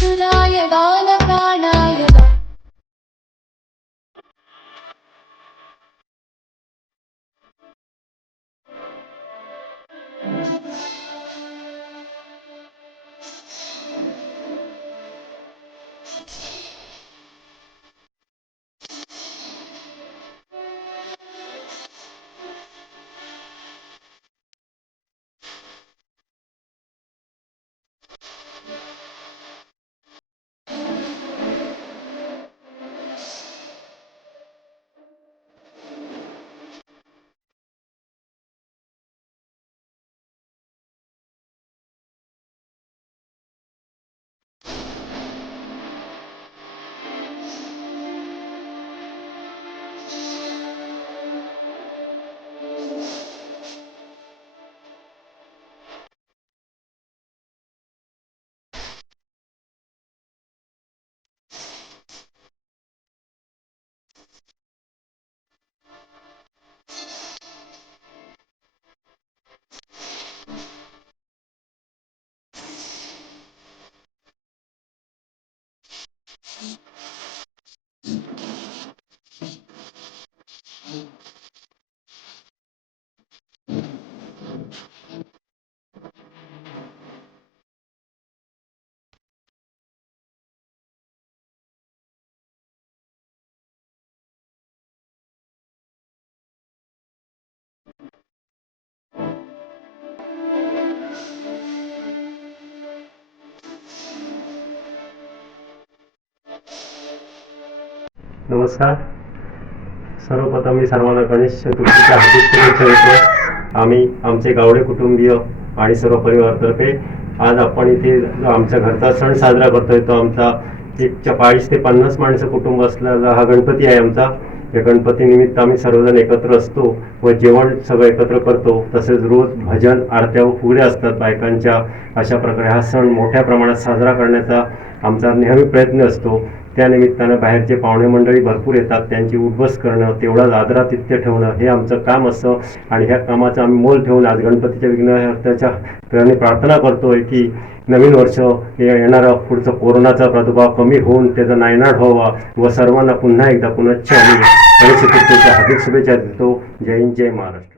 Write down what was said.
तुलाय बाल प्राणाय नमस्कार. सर्वप्रथम मी सर्वांना गणेश चतुर्थीच्या हार्दिक शुभेच्छा देतो. आम्ही आमचे गावडे कुटुंबीय आणि सर्व परिवारातर्फे आज आपण इथे आमच्या घरचा सण साजरा करतोय. तो आमचा 40 ते 50 माणसं कुटुंब असलेला हा गणपती आहे आमचा. या गणपतीनिमित्त आम्ही सर्वजण एकत्र असतो व जेवण सगळं एकत्र करतो. तसेच रोज भजन आरत्या व फुगड्या असतात बायकांच्या. अशा प्रकारे हा सण मोठ्या प्रमाणात साजरा करण्याचा आमचा नेहमी प्रयत्न असतो. त्यानिमित्तानं बाहेरचे पाहुणे मंडळी भरपूर येतात. त्यांची उठबस करणं, तेवढाच आदरातिथ्य ठेवणं हे आमचं काम असतं. आणि ह्या कामाचं आम्ही मोल ठेवून आज गणपतीच्या विघ्नहर्त्याच्या प्रेरणेने प्रार्थना करतोय की नवीन वर्ष येणारा पुढचा कोरोनाचा प्रादुर्भाव कमी होऊन त्याचा नायनाट व्हावा व सर्वांना पुन्हा एकदा पुनश्च आम्ही गणेश चतुर्थीच्या हार्दिक शुभेच्छा देतो. जय हिंद, जय महाराष्ट्र.